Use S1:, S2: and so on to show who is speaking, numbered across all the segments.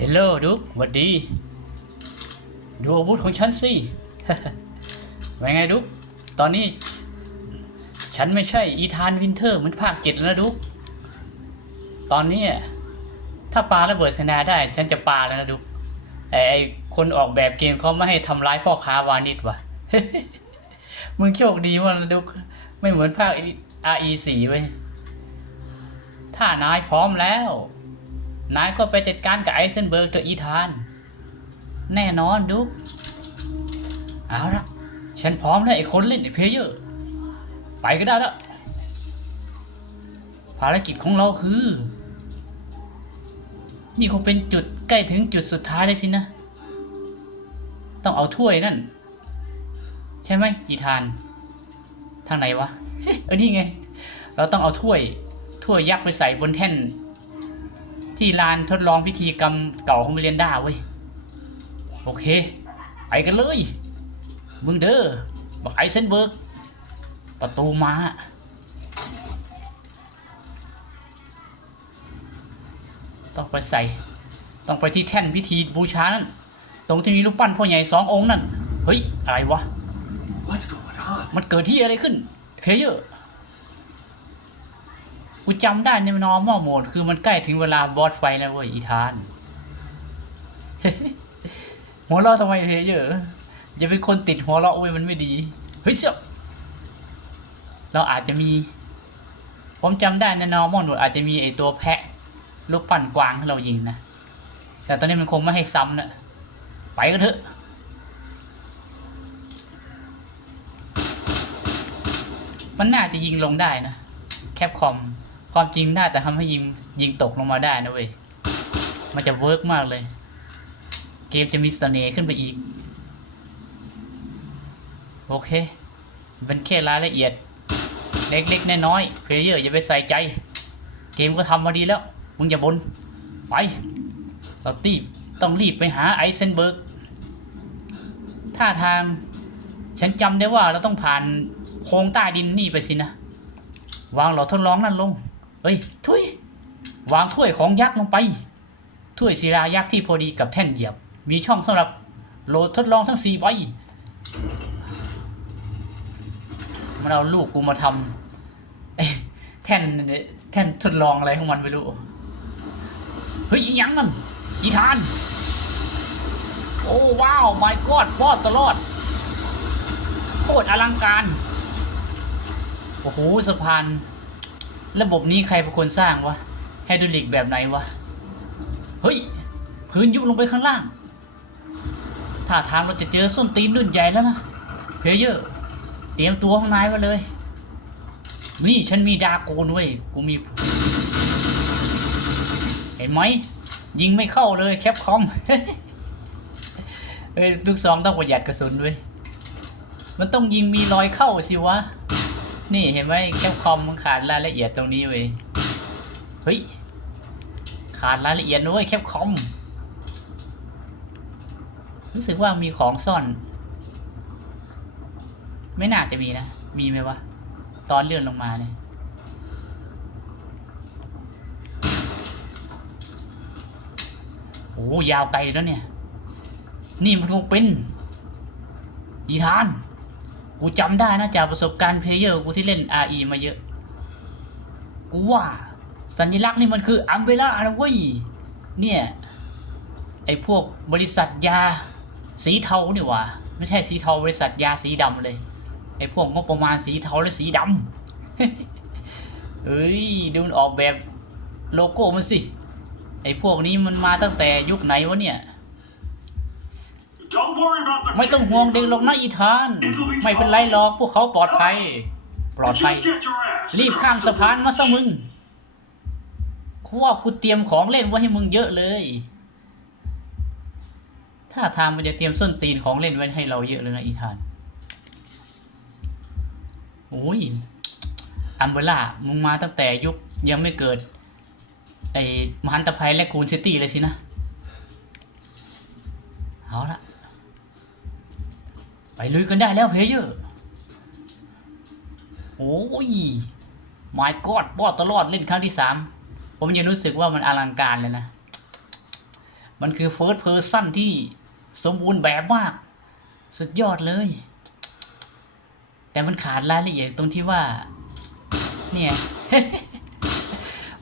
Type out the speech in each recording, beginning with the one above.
S1: เฮลโลดุกหวัดดี ดูอาวุธของฉันสิว่าไงดุกตอนนี้ ฉันไม่ใช่อีธานวินเทอร์เหมือนภาคเจ็ดแล้วดุกตอนนี้ ถ้าปาระเบิดสนาได้ ฉันจะปาแล้วนะดุกแต่ไอคนออกแบบเกมเขาไม่ให้ทำร้ายพ่อค้าวานิชว่ะมึงโชคดีมากนะดุกไม่เหมือนภาค RE4 เว้ยถ้านายพร้อมแล้ว นายก็ไปจัดการกับไอเซนเบิร์กเถอะอีธาน แน่นอนดุกเอาละฉันพร้อมแล้วไอ้คนเล่นไอ้เพลเยอร์ ไปก็ได้แล้ว ภารกิจของเราคือ นี่คงเป็นจุดใกล้ถึงจุดสุดท้ายเลยสินะ ต้องเอาถ้วยนั่น ใช่ไหมอีธาน ทางไหนวะ เออนี่ไง เราต้องเอาถ้วย ถ้วยยักษ์ไปใส่บนแท่น ที่ลานทดลองพิธีกรรมเก่าของมิเรนดาเว้ย โอเค ไปกันเลย มึงเด้อบักไอเซนเบิร์ก ประตูมาต้องไปใส่ ต้องไปที่แท่นพิธีบูชานั่น ตรงที่มีรูปปั้นพ่อใหญ่สององค์นั่น เฮ้ย อะไรวะ
S2: What's going on?
S1: มันเกิดที่อะไรขึ้นเพลเยอร์ กูจำได้ใน normal mode คือมันใกล้ถึงเวลาบอสไฟแล้วเว้ยอีธานหัวเราะทำไมเพเยอร์อย่าเป็นคนติดหัวเราะเว้ยมันไม่ดี เฮ้ยเสี่ยเราอาจจะมี ผมจำได้ใน normal mode อาจจะมีไอตัวแพะลูกปั่นกวางให้เรายิงนะ แต่ตอนนี้มันคงไม่ให้ซ้ำนะไปกันเถอะมันน่าจะยิงลงได้นะ แคปคอม ความจริงน่าจะทำให้ยิงยิงตกลงมาได้นะเว้ย มันจะเวิร์กมากเลย เกมจะมีเสน่ห์ขึ้นไปอีก โอเค เป็นแค่รายละเอียด เล็กๆน้อยๆเพลเยอร์อย่าไปใส่ใจ เกมก็ทำมาดีแล้ว มึงอย่าบน่นไปเราตีบต้องรีบไปหาไอเซนเบิร์กท่าทาง ฉันจำได้ว่าเราต้องผ่านโพรงใต้ดินนี่ไปสินะ วางหลอดทดลองนั่นลง เฮ้ยถ้วยวางถ้วยของยักษ์ลงไป ถ้วยศิลายักษ์ที่พอดีกับแท่นเหยียบ มีช่องสำหรับโหลดทดลองทั้งสี่ใบมันเอาลูกกูมาทำแท่นแท่นทดลองอะไรของมันไม่รู้ เฮ้ยยังมันอีธาน โอ้ว้าว my god รอดตลอดโคตรอลังการ โอ้โหสะพาน ระบบนี้ใครเป็นคนสร้างวะไฮดรอลิกแบบไหนวะ เฮ้ยพื้นยุบลงไปข้างล่าง ถ้าทางเราจะเจอส้นตีนรุ่นใหญ่แล้วนะเพลเยอร์ เตรียมตัวข้างในมาเลย นี่ฉันมีดาโกนเว้ย กูมี เห็นไหม ยิงไม่เข้าเลยแคปคอม เฮ้ยลูกซองต้องประหยัดกระสุนด้วยมันต้องยิงมีรอยเข้าสิวะ นี่เห็นไหมแคปคอมมันขาดรายละเอียดตรงนี้เว้ยเฮ้ยขาดรายละเอียดด้วยแคปคอม รู้สึกว่ามีของซ่อน ไม่น่าจะมีนะ มีไหมวะ ตอนเลื่อนลงมาเนี่ยโอ้ยาวไกลแล้วเนี่ย นี่มันคงเป็น อีธาน กูจำได้นะจากประสบการณ์เพลเยอร์กูที่เล่น RE มาเยอะ กูว่า สัญลักษณ์นี่มันคืออัมเบล่านะเว้ย เนี่ย ไอพวกบริษัทยาสีเทานี่ว่า ไม่ใช่สีเทาบริษัทยาสีดำเลย ไอพวกงบประมาณสีเทาและสีดำเฮ้ยดูมันออกแบบโลโก้มันสิ ไอพวกนี้มันมาตั้งแต่ยุคไหนวะเนี่ย ไม่ต้องห่วงเด็กหรอกนะอีธาน ไม่เป็นไรหรอกพวกเขาปลอดภัย ปลอดภัย
S2: Just get your ass.
S1: รีบข้ามสะพานมาซะมึงกูว่ากูเตรียมของเล่นไว้ให้มึงเยอะเลย ถ้าทางมันจะเตรียมส้นตีนของเล่นไว้ให้เราเยอะเลยนะอีธานโอ้ยอัมเบล่ามึงมาตั้งแต่ยุคยังไม่เกิด ไอ้มหันตภัยและคูนซิตี้เลยสินะ เอาละ ไปลุยกันได้แล้วเพเยอร์โอ้ย my god บอดตลอดเล่นครั้งที่สามผมยังรู้สึกว่ามันอลังการเลยนะ มันคือ First Person ที่สมบูรณ์แบบมาก สุดยอดเลย แต่มันขาดรายละเอียดตรงที่ว่า เนี่ย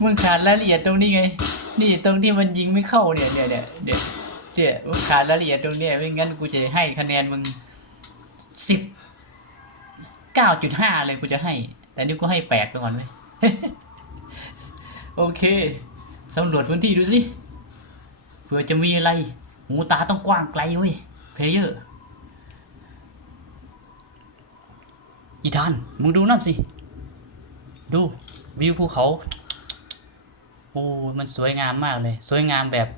S1: มึงขาดรายละเอียดตรงนี้ไง นี่ตรงที่มันยิงไม่เข้าเนี่ยเนี่ยเนี่ยเนี่ยเนี่ยมึงขาดรายละเอียดตรงเนี้ยไม่งั้นกูจะให้คะแนนมึง สิบเก้าจุดห้าเลยกูจะให้ แต่นี่กูให้แปดไปก่อนไหมโอเคสำรวจพื้นที่ดูสิเผื่อจะมีอะไร หูตาต้องกว้างไกลเว้ยเพลเยอร์อีธาน มึงดูนั่นสิ ดูวิวภูเขาโอ้มันสวยงามมากเลย สวยงามแบบ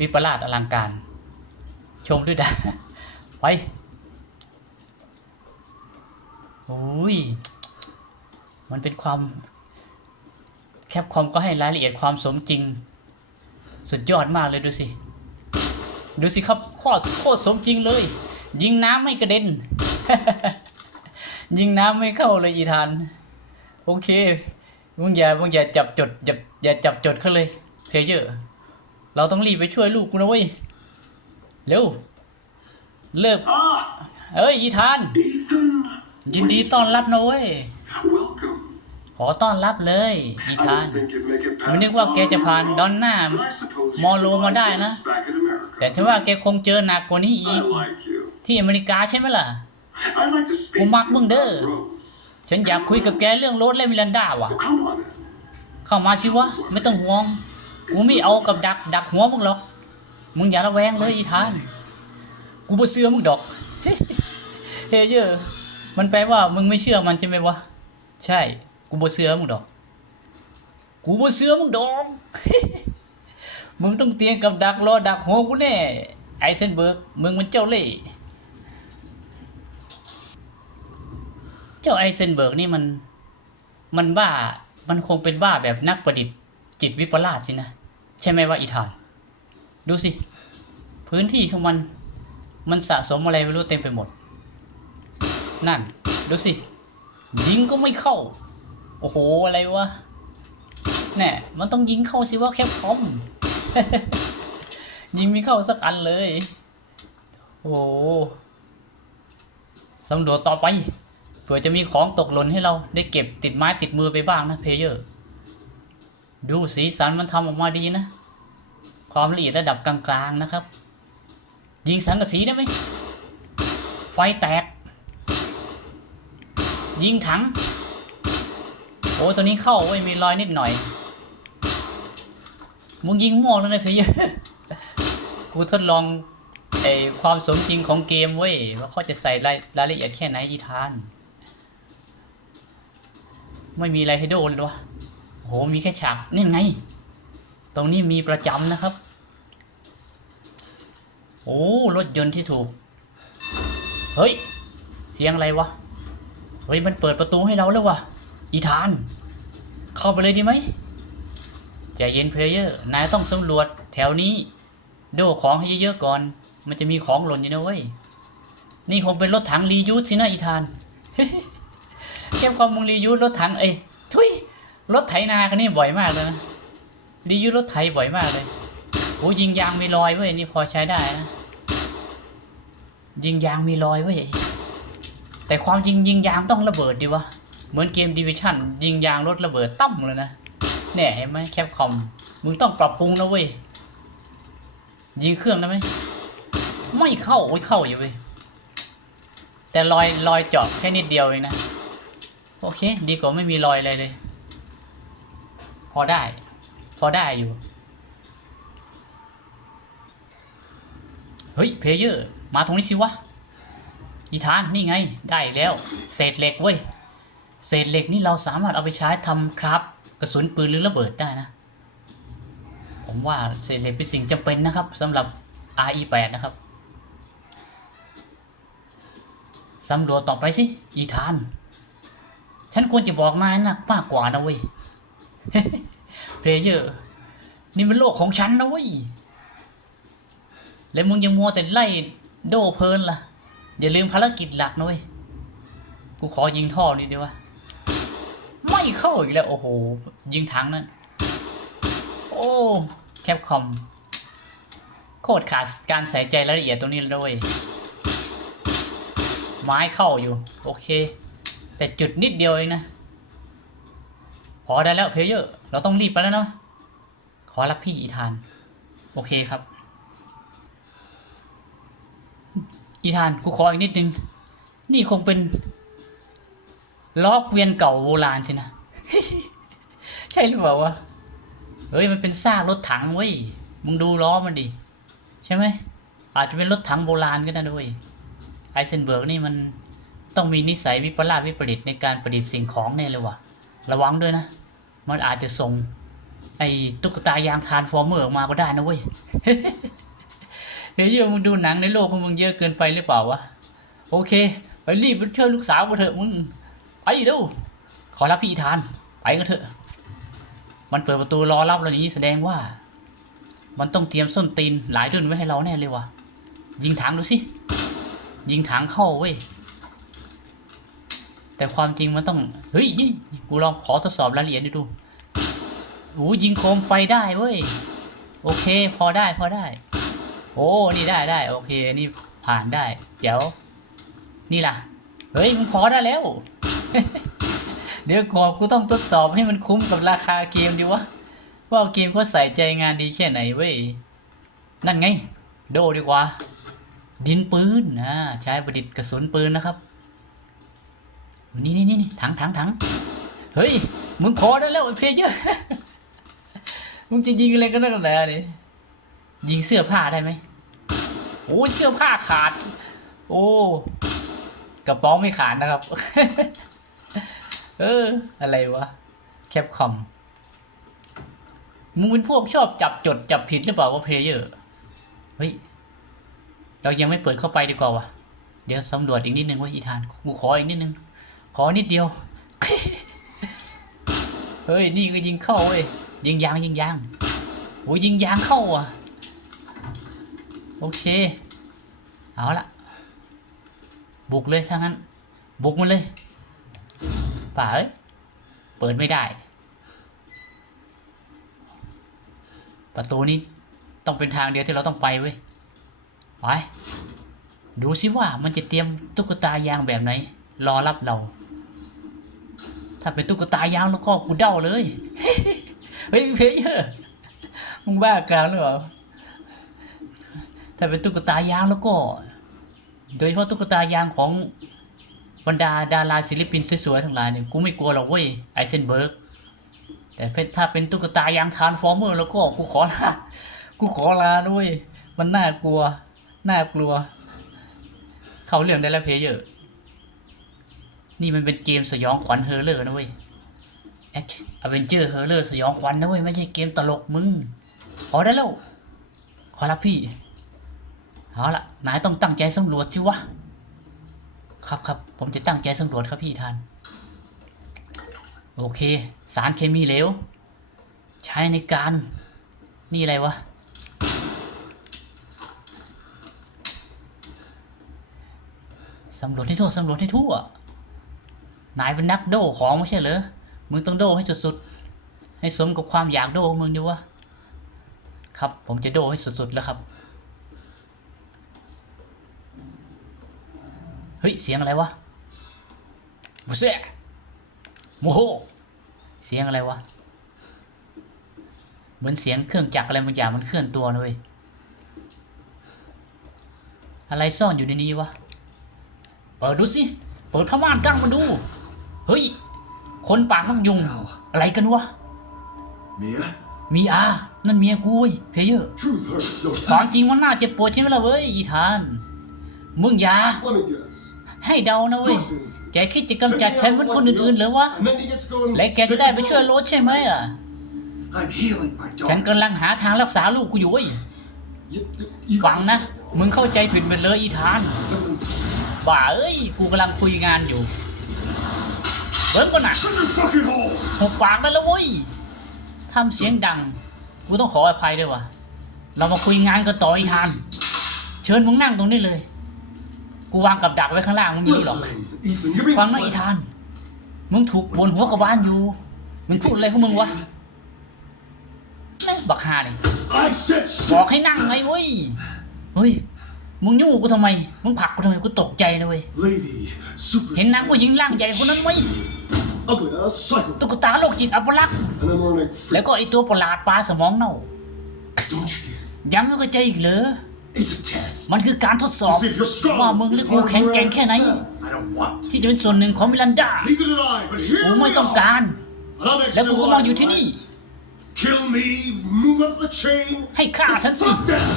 S1: วิปลาสอลังการ ชมด้วยดาไป โอ้ยมันเป็นความ แคปคอมก็ให้รายละเอียดความสมจริง สุดยอดมากเลยดูสิ ดูสิครับโคตรโคตรสมจริงเลย ยิงน้ำไม่กระเด็น ยิงน้ำไม่เข้าเลยอีธาน โอเคมึงอย่ามึงอย่าจับจดอย่าอย่าจับจดเขาเลยเพลเยอร์เราต้องรีบไปช่วยลูกกูนะเว้ย เร็ว เลิก
S2: Ah,
S1: เอ้ยอีธาน
S2: Ethan.
S1: ยินดีต้อนรับนะเว้ย ขอต้อนรับเลยอีธานมันนึกว่าแกจะผ่านดอนหน้ามอโลมาได้นะ แต่ฉันว่าแกคงเจอหนักกว่านี้อีก ที่อเมริกาใช่ไหมล่ะกูมักมึงเด้อ ฉันอยากคุยกับแกเรื่องรถและมิลันดาว่ะ เข้ามาชิวะ ไม่ต้องห่วง กูไม่เอากับดักดักหัวมึงหรอก มึงอย่าระแวงเลยอีธาน กูบ่เชื่อมึงดอก เฮ้ยเยอะ มันแปลว่ามึงไม่เชื่อมันใช่ไหมวะ ใช่ กูบ่เชื่อมึงดอก กูบ่เชื่อมึงดอก มึงต้องเตียมกับดักรอดักหัวกูแน่ ไอเซนเบิร์ก มึงมันเจ้าเล่ห์เจ้าไอเซนเบิร์กนี่มัน มันบ้า มันคงเป็นบ้าแบบนักประดิษฐ์จิตวิปลาสสินะ ใช่ไหมว่าอีธาน ดูสิ พื้นที่ของมัน มันสะสมอะไรไม่รู้เต็มไปหมด นั่น ดูสิ ยิงก็ไม่เข้า โอ้โห อะไรวะแน่มันต้องยิงเข้าสิว่าแคปคอม ยิงไม่เข้าสักอันเลย โอ้สำรวจต่อไป เผื่อจะมีของตกหล่นให้เราได้เก็บติดไม้ติดมือไปบ้างนะเพลเยอร์ ดูสีสันมันทำออกมาดีนะ ความละเอียดระดับกลางๆนะครับ ยิงสังกะสีได้ไหม ไฟแตก ยิงถัง โอ้ตัวนี้เข้าเว้ยมีรอยนิดหน่อย มึงยิงมั่วแล้วนะเพลเยอร์กูทดลองไอความสมจริงของเกมเว้ยว่าเขาจะใส่รายรายละเอียดแค่ไหนอีทาน ไม่มีอะไรให้โดนเลยวะโหมีแค่ฉากนี่ไง ตรงนี้มีประจำนะครับ โอ้รถยนต์ที่ถูก เฮ้ย เสียงอะไรวะ เฮ้ยมันเปิดประตูให้เราแล้ววะอีธาน เข้าไปเลยดีไหมใจเย็นเพลเยอร์ นายต้องสำรวจแถวนี้ โดของให้เยอะๆก่อน มันจะมีของหล่นอยู่นะเว้ย นี่คงเป็นรถถังรียูสสินะอีธานเก็บความมึงรียูสรถถังเอ้ยทุยรถไถนาคันนี้บ่อยมากเลยนะรียูสรถไถบ่อยมากเลยโอ้ยิงยางมีรอยเว้ยนี่พอใช้ได้นะยิงยางมีรอยเว้ย แต่ความยิงยิงยางต้องระเบิดดีวะ เหมือนเกมดิวิชั่นยิงยางรถระเบิดตั้มเลยนะเนี่ยเห็นไหมแคปคอม มึงต้องปรับปรุงนะเว้ย ยิงเครื่องได้ไหม ไม่เข้า โอ้ยเข้าอยู่เว้ย แต่รอยรอยเจาะแค่นิดเดียวเองนะ โอเค ดีกว่าไม่มีรอยอะไรเลย พอได้ พอได้อยู่ เฮ้ย เพเยอร์ มาตรงนี้สิวะ อีธานนี่ไงได้แล้ว เศษเหล็กเว้ยเศษเหล็กนี่เราสามารถเอาไปใช้ทำครับ กระสุนปืนหรือระเบิดได้นะ ผมว่าเศษเหล็กเป็นสิ่งจำเป็นนะครับสำหรับ RE8 นะครับสำรวจต่อไปสิ อีธาน ฉันควรจะบอกนายนะมากกว่านะเว้ยเพลเยอร์นี่เป็นโลกของฉันนะเว้ยแล้วมึงยังมัวแต่ไล่โดเพลินล่ะ อย่าลืมภารกิจหลักนะเว้ยกูขอยิงท่อนี่ดีวะไม่เข้าอีกแล้ว โอ้โห ยิงถังนั่น โอ้แคปคอม โคตรขาดการใส่ใจรายละเอียดตรงนี้เลยไม้เข้าอยู่ โอเค แต่จุดนิดเดียวเองนะ พอได้แล้วเพลเยอร์ เราต้องรีบไปแล้วเนาะขอรับพี่อีธาน โอเคครับ อีธานกูขออีกนิดนึง นี่คงเป็นล้อเวียนเก่าโบราณใช่นะ ใช่หรือเปล่าวะ เฮ้ยมันเป็นซ่ารถถังเว้ย มึงดูล้อมันดิ ใช่ไหม อาจจะเป็นรถถังโบราณก็ได้ด้วยไอเซนเบิร์กนี่มันต้องมีนิสัยวิปลาสวิปริตในการประดิษฐ์สิ่งของแน่เลยวะระวังด้วยนะ มันอาจจะส่ง ไอ้ตุ๊กตายางทานฟอร์เมอร์ออกมาก็ได้นะเว้ย เฮ้ยมึงดูหนังในโลกของมึงเยอะเกินไปหรือเปล่าวะ โอเค ไปรีบไปเชิญลูกสาวมาเถอะมึง ไปเร็วขอรับพี่อีธาน ไปกันเถอะ มันเปิดประตูรอรับเราอย่างนี้แสดงว่า มันต้องเตรียมส้นตีนหลายเดือนไว้ให้เราแน่เลยวะยิงถังดูสิ ยิงถังเข้าเว้ย แต่ความจริงมันต้อง เฮ้ยนี่กูลองขอทดสอบรายละเอียดดูดูโอ้ยิงโคมไฟได้เว้ย โอเค พอได้พอได้ โอ้นี่ได้ได้โอเคนี่ผ่านได้เจ๋วนี่ล่ะ เฮ้ยมึงพอได้แล้ว เดี๋ยวก่อกูต้องทดสอบให้มันคุ้มกับราคาเกมดีวะว่าเกมเขาใส่ใจงานดีแค่ไหนเว้ยนั่นไง โดดีกว่า ดินปืนอ่าใช้ประดิษฐ์กระสุนปืนนะครับนี่นี่นี่ถังถังถังเฮ้ยมึงพอได้แล้วไอ้เพลเยอร์มึงจะยิงอะไรกันนักหนาเนี่ย ยิงเสื้อผ้าได้ไหมโอ้ยเสื้อผ้าขาด โอ้กระป๋าไม่ขาดนะครับ เออ อะไรวะ แคปคอม มึงเป็นพวกชอบจับจดจับผิดหรือเปล่าวะเพลเยอร์ เฮ้ย เรายังไม่เปิดเข้าไปดีกว่าวะเดี๋ยวสำรวจอีกนิดนึงว่าอีธานกูขออีกนิดนึง ขอนิดเดียว เฮ้ย นี่ก็ยิงเข้าเว้ย ยิงยางยิงยางโอ้ยยิงยางเข้าอะ โอเค เอาละบุกเลยถ้างั้น บุกมันเลยป่าเอ้ยเปิดไม่ได้ ประตูนี้ต้องเป็นทางเดียวที่เราต้องไปเว้ยไปดูสิว่ามันจะเตรียมตุ๊กตายางแบบไหน รอรับเรา ถ้าเป็นตุ๊กตายางแล้วก็กูเด้าเลย เฮ้ยเพลเยอร์มึงบ้าการหรือเปล่า ถ้าเป็นตุ๊กตายางแล้วก็ โดยเฉพาะตุ๊กตายางของบรรดาดาราศิลปินสวยๆทั้งหลายเนี่ยกูไม่กลัวหรอกเว้ยไอเซนเบิร์กแต่ถ้าเป็นตุ๊กตายางทานฟอร์เมอร์แล้วก็กูขอลากูขอลาด้วยมันน่ากลัว น่ากลัว เขาเรื่องได้แล้วเพลเยอร์นี่มันเป็นเกมสยองขวัญเฮอร์เลอร์นะเว้ยแอคอเวนเจอร์เฮอร์เลอร์สยองขวัญนะเว้ยไม่ใช่เกมตลกมึงพอได้แล้ว ขอรับพี่ เอาละนายต้องตั้งใจสำรวจสิวะ ครับครับผมจะตั้งใจสำรวจครับพี่ทาน โอเค สารเคมีเหลว ใช้ในการ นี่อะไรวะ สำรวจให้ทั่ว สำรวจให้ทั่ว นายเป็นนักโดของไม่ใช่เหรอ มึงต้องโดให้สุดๆ ให้สมกับความอยากโดของมึงดิวะ ครับผมจะโดให้สุดๆแล้วครับ ฮ้ย เสียงอะไรวะบุเซ่โมโห เสียงอะไรวะ เหมือนเสียงเครื่องจักรอะไรบางอย่างมันเคลื่อนตัวนะเว้ยอะไรซ่อนอยู่ในนี้วะ เปิดดูสิ เปิดผ้าม่านกั้งมาดู เฮ้ย คนปากน้ำยุง อะไรกันวะ
S3: Mia,
S1: มีอา นั่นเมียกูเว้ยเพเยอร์
S3: truth hurts, don't
S1: ความจริงมันน่าเจ็บปวดใช่ไหมล่ะเว้ยอีธาน มึงอย่า
S3: Let me guess.
S1: ให้เดานะเว้ย แกคิดจะกำจัดฉันเหมือนคนอื่นๆเหรือวะ
S3: And then he gets going
S1: และแกจะได้ไปช่วยโรสใช่ไหมล่ะ
S3: I'm healing my
S1: ฉัน
S3: daughter.
S1: กำลังหาทางรักษาลูกกูอยู่เว้ย
S3: You, you
S1: ฟังนะ มึงเข้าใจผิดไปเลยอีธาน
S3: Someone-
S1: บ้าเอ้ย กูกำลังคุยงานอยู่ เบิ้งก่อนนะ
S3: Shut your fucking hole!
S1: หุบปากได้แล้วเว้ยทำเสียงดัง กูต้องขออภัยด้วยวะเรามาคุยงานกันต่ออีธาน เชิญมึงนั่งตรงนี้เลย กูวางกับดักไว้ข้างล่างมึงไม่รู้หรอก
S3: Listen, Ethan, you're being
S1: ฟังนะอีธาน มึงถูกบนหัวกระบาลอยู่ มึงพูดอะไรของมึงวะนี่บักฮาเนี่ย
S3: I said
S1: บอก
S3: sit.
S1: ให้นั่งไงเว้ย เฮ้ย มึงยุ่งกูทำไม มึงผลักกูทำไมกูตกใจนะเว้ย
S3: Lady, super.
S1: เห็นนางผู้หญิงร่างใหญ่คนนั้นไหม
S3: Ugly ass psycho.
S1: ตุ๊กตาโรคจิตอัปลักษณ์
S3: And I'm running
S1: แล้ว
S3: free.
S1: ก็ไอตัวประหลาดปลาสมองเน่า
S3: Don't you get it?
S1: ย้ำไม่เข้าใจอีกเหรอ
S3: It's a test.
S1: มันคือการทดสอบ
S3: See if you're strong.
S1: ว่ามึงหรือกูแข็งแกร่งแค่ไหน
S3: I don't want to.
S1: ที่จะเป็นส่วนหนึ่งของมิลันดา
S3: Neither did I, but here
S1: กู
S3: we
S1: ไม่ต้อง
S3: are.
S1: การ
S3: And I'm
S1: แล้วกูก็มาอยู่ที่
S3: extra
S1: นี่
S3: right. Kill me, move up the chain.
S1: ให้ฆ่าฉันสิ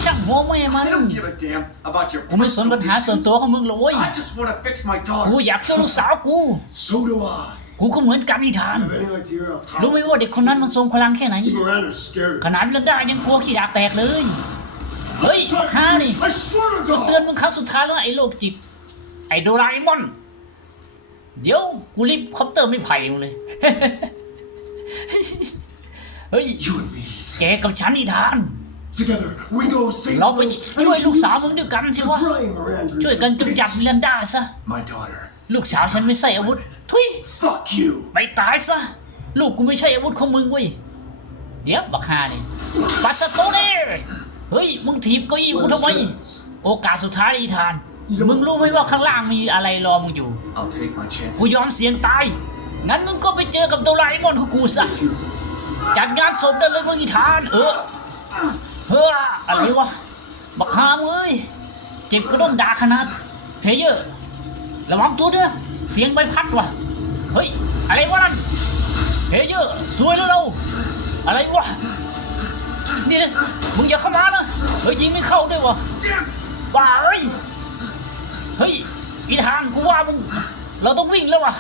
S1: ช่างหัวแม่มัน
S4: I don't give a damn about your
S1: กูไม่สนปัญหาส่วนตัวของมึงเลยเว้ย
S4: I just want to fix my
S1: กู
S4: daughter.
S1: อยากช่วยลูกสาวกู
S3: So do I.
S1: กูก็เหมือนกันนิทาน
S3: Have any idea how
S1: รู้ไหมว่าเด็กคนนั้นมันทรงพลังแค่ไหน
S3: Miranda's scary.
S1: ขนาดมิลันดายังกลัวขี้ดากแตกเลย เฮ้ย
S3: Strike
S1: ฮา
S3: me.
S1: นี่
S3: I swear to
S1: กูเตือน
S3: God.
S1: มึงครั้งสุดท้ายแล้วนะไอ้โรคจิต ไอ้โดราเอมอน เดี๋ยวกูรีบคอปเตอร์ไม่ไผ่มึงเลย เฮ้ย
S3: You and me.
S1: แกกับฉันนิทาน
S3: Together, we go save
S1: เราไป
S3: lives
S1: ช่วย
S3: and
S1: ลูก
S3: use
S1: สาวมึงด้วยกันสิ
S3: to
S1: วะ
S3: drain Miranda
S1: ช่วย
S3: into
S1: กันกำจัดมิลัน
S3: peace.
S1: ดาซะ
S4: My daughter.
S1: ลูกสาวฉันไม่ใส่อาวุธ ทุย
S3: Fuck you.
S1: ไปตายซะ ลูกกูไม่ใช่อาวุธของมึงเว้ย เดี๋ยวบักฮานี่ปัสสโต เน่เฮ้ย มึงถีบเก้าอี้กูทำไม โอกาสสุดท้ายอีธาน มึงรู้ไหมว่าข้างล่างมีอะไรรอมึงอยู่
S4: I'll take my chances.
S1: กูยอมเสี่ยงตาย งั้นมึงก็ไปเจอกับโดราเอมอนของกูซะ จัดงานศพได้เลยมึงอีธาน เออ เฮ้ออะไรวะ บักฮามเอ้ย เจ็บกระด้งดาขนาด เพลเยอร์ ระวังตัวเด้อ เสียงใบพัดว่ะ เฮ้ย อะไรวะนั่นเพลเยอร์ สวยแล้วเรา อะไรวะ นี่เลยมึงอย่าเข้ามานะเฮ้ยยิงไม่เข้าด้วยวะบ้าเอ้ยเฮ้ยอีธานกูว่ามึงเราต้องวิ่งแล้ววะ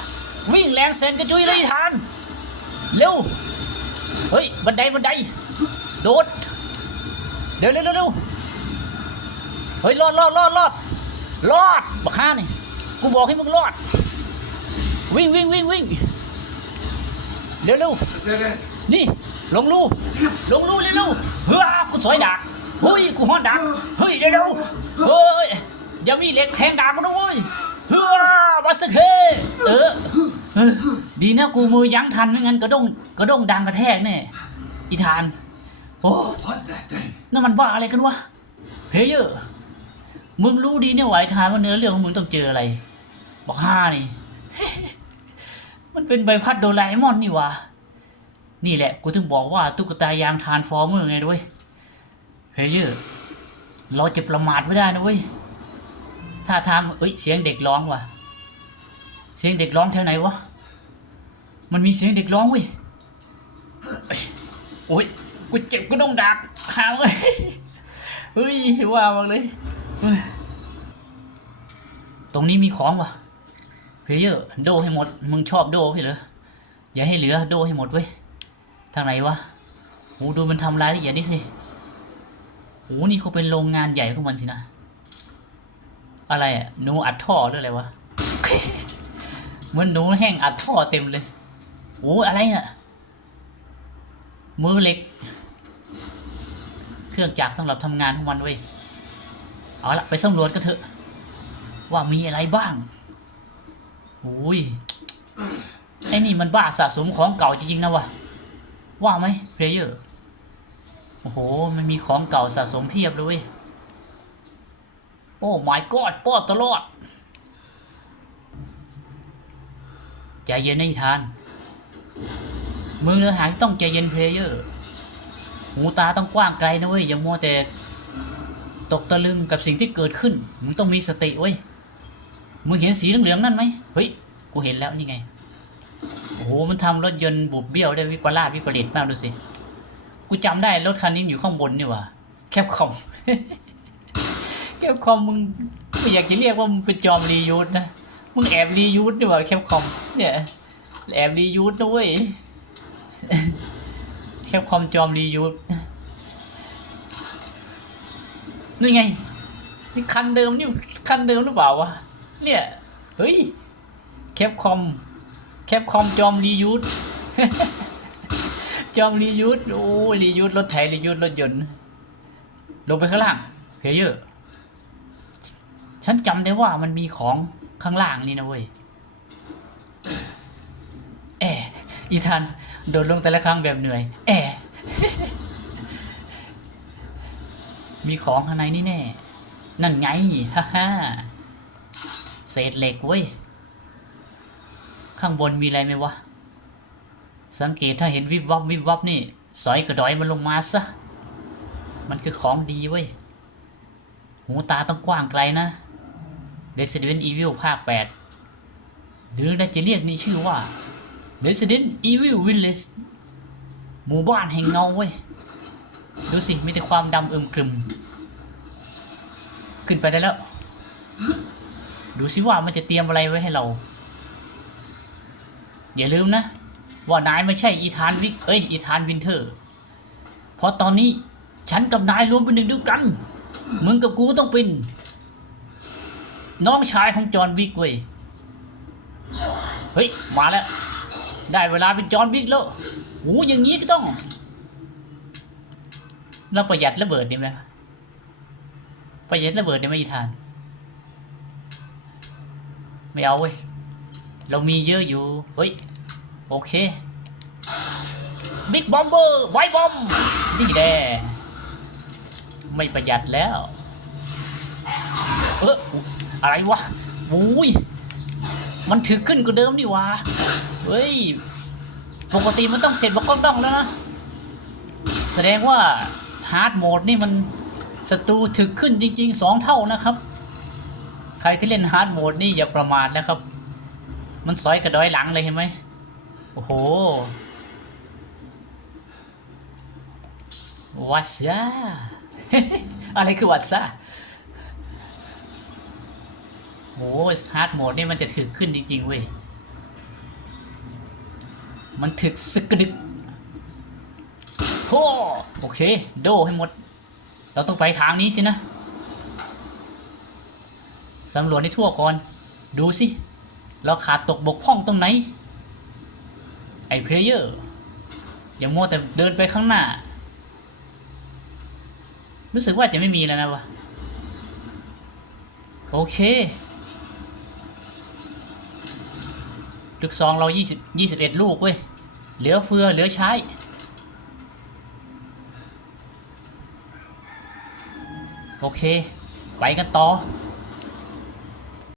S1: วิ่งแรงเซนกระจุยเลยอีธานเร็วเฮ้ยบันไดบันไดโดดเร็วเร็วเร็วเร็วเฮ้ยรอดรอดรอดรอดรอดบักข้านี่กูบอกให้มึงรอด วิ่งวิ่งวิ่งวิ่งเร็วเร็ว
S4: Dead end.
S1: นี่ ลงรูลงรูเร็วเร็วเฮ้ยกูสวยดักเฮ้ยกูฮอดดักเฮ้ยเร็วเร็วเฮ้ยอย่ามีเหล็กแทงดาบกูนะเว้ยเฮ้ยมาสักเคเออเออดีนะกูมือยั้งทันไม่งั้นกระด้งกระด้งดังกระแทกแน่อีธานโอ้
S4: What was that thing?
S1: นั่นมันบ้าอะไรกันวะเพเยอร์มึงรู้ดีเนี่ยไหวาไอ้ทานว่าเนื้อเรื่องของมึงต้องเจออะไร บอกห้านี่ มันเป็นใบพัดโดราเอมอนนี่หวะ นี่แหละ กูถึงบอกว่าตุ๊กตายางทานฟอร์เมอร์ไงด้วยเพเยอร์เราจะประมาทไม่ได้นะเว้ย ถ้าทำเอ้ย เสียงเด็กร้องว่ะ เสียงเด็กร้องแถวไหนวะ มันมีเสียงเด็กร้องเว้ยโอ้ยกูเจ็บกูต้องดักหางเลยเฮ้ยว่ามาเลย ตรงนี้มีของว่ะเพลเยอร์โดให้หมด มึงชอบโดให้เหรออย่าให้เหลือโดให้หมดเว้ยางไหนวะโหดูมันทำรายละเอียดนี่สิโหนี่เขาเป็นโรงงานใหญ่ของมันสินะ อะไรอะหนูอัดท่อหรืออะไรวะเหมือนหนูแห้งอัดท่อเต็มเลยโอ้อะไรเนี่ยมือเหล็ก เครื่องจักรสำหรับทำงานของมันเว้ยเอาละไปสำรวจกันเถอะ ว่ามีอะไรบ้างโอ้ยไอ้นี่มันบ้าสะสมของเก่าจริงๆนะวะ ว่าไหมเพลเยอร์ โอ้โห มันมีของเก่าสะสมเพียบเลยโอ้ my god ปอดตลอด ใจเย็นนะอีธาน มือเนื้อหาต้องใจเย็นเพลเยอร์ หูตาต้องกว้างไกลนะเว้ย อย่ามัวแต่ตกตะลึงกับสิ่งที่เกิดขึ้น มึงต้องมีสติเว้ย มึงเห็นสีเหลืองๆนั่นไหม เฮ้ย กูเห็นแล้วนี่ไง หมันทำรถยนต์บุบเบี้ยวได้วิปลาสวิปริตมากดูสิ กูจำได้รถคันนี้อยู่ข้างบนนี่หว่าแคปคอมแคปคอมมึงไม่อยากจะเรียกว่ามึงเป็นจอมรียูทนะ มึงแอบรียูทนี่ว่าแคปคอมเนี่ยแอบรียูทนะเว้ยแคปคอมจอมรียูทนี่ไงนี่คันเดิมนี่คันเดิมหรือเปล่าวะเนี่ยเฮ้ยแคปคอม แคปคอมจอมรียูทจอมรียูทโอ้รียูทรถไถรียูทรถยนต์ ลงไปข้างล่างเพลเยอร์ฉันจำได้ว่ามันมีของข้างล่างนี่นะเว้ยแอะอีทัน โดดลงแต่ละครั้งแบบเหนื่อย แอะมีของข้างในนี่แน่ นั่นไง ฮ่าฮ่าเศษเหล็กเว้ย ข้างบนมีอะไรไหมวะ สังเกตถ้าเห็นวิบวับวิบวับนี่ สอยกระดอยมันลงมาซะ มันคือของดีเว้ย หูตาต้องกว้างไกลนะ Resident Evil ภาค 8 หรือน่าจะเรียกนี่ชื่อว่า Resident Evil Village หมู่บ้านแห่งเงาเว้ย ดูสิ มีแต่ความดำเอึมครึม ขึ้นไปได้แล้ว ดูสิว่ามันจะเตรียมอะไรไว้ให้เรา อย่าลืมนะ ว่านายไม่ใช่อีธานวิกเอ้ยอีธานวินเทอร์ เพราะตอนนี้ฉันกับนายรวมเป็นหนึ่งเดียวกัน มึงกับกูต้องเป็น น้องชายของจอห์นวิกเว้ยเฮ้ย มาแล้ว ได้เวลาเป็นจอห์นวิกแล้วโอ้อย่างนี้ก็ต้องเราประหยัดระเบิดดีไหมประหยัดระเบิดได้ไหมอีธาน ไม่เอาเว้ย เรามีเยอะอยู่ เฮ้ย โอเค บิ๊กบอมเบอร์ไวบอมนี่แน่ไม่ประหยัดแล้ว เอออะไรวะโอ้ย มันถือขึ้นกว่าเดิมนี่วะ เฮ้ย ปกติมันต้องเสร็จบกก็ต้องแล้วนะ แสดงว่าฮาร์ดโหมดนี่มันศัตรูถึกขึ้นจริงๆสองเท่านะครับ ใครที่เล่นฮาร์ดโหมดนี่อย่าประมาทนะครับ มันสอยกระดอยหลังเลยเห็นไหมโอ้โหวัดซ่าอะไรคือวัดซ่าโอ้ฮาร์ดโหมดนี่มันจะถึกขึ้นจริง ๆ เว้ย มันถึกสึกกระดึกโอ้โอเค โดให้หมด เราต้องไปทางนี้สินะ สำรวจให้ทั่วก่อน ดูสิ เราขาดตกบกพร่องตรงไหน ไอ้เพลเยอร์อย่ามัวแต่เดินไปข้างหน้า รู้สึกว่าจะไม่มีแล้วนะวะ โอเคลูกซองเรายี่สิบยี่สิบเอ็ดลูกเว้ย เหลือเฟือ เหลือใช้ โอเค ไปกันต่อ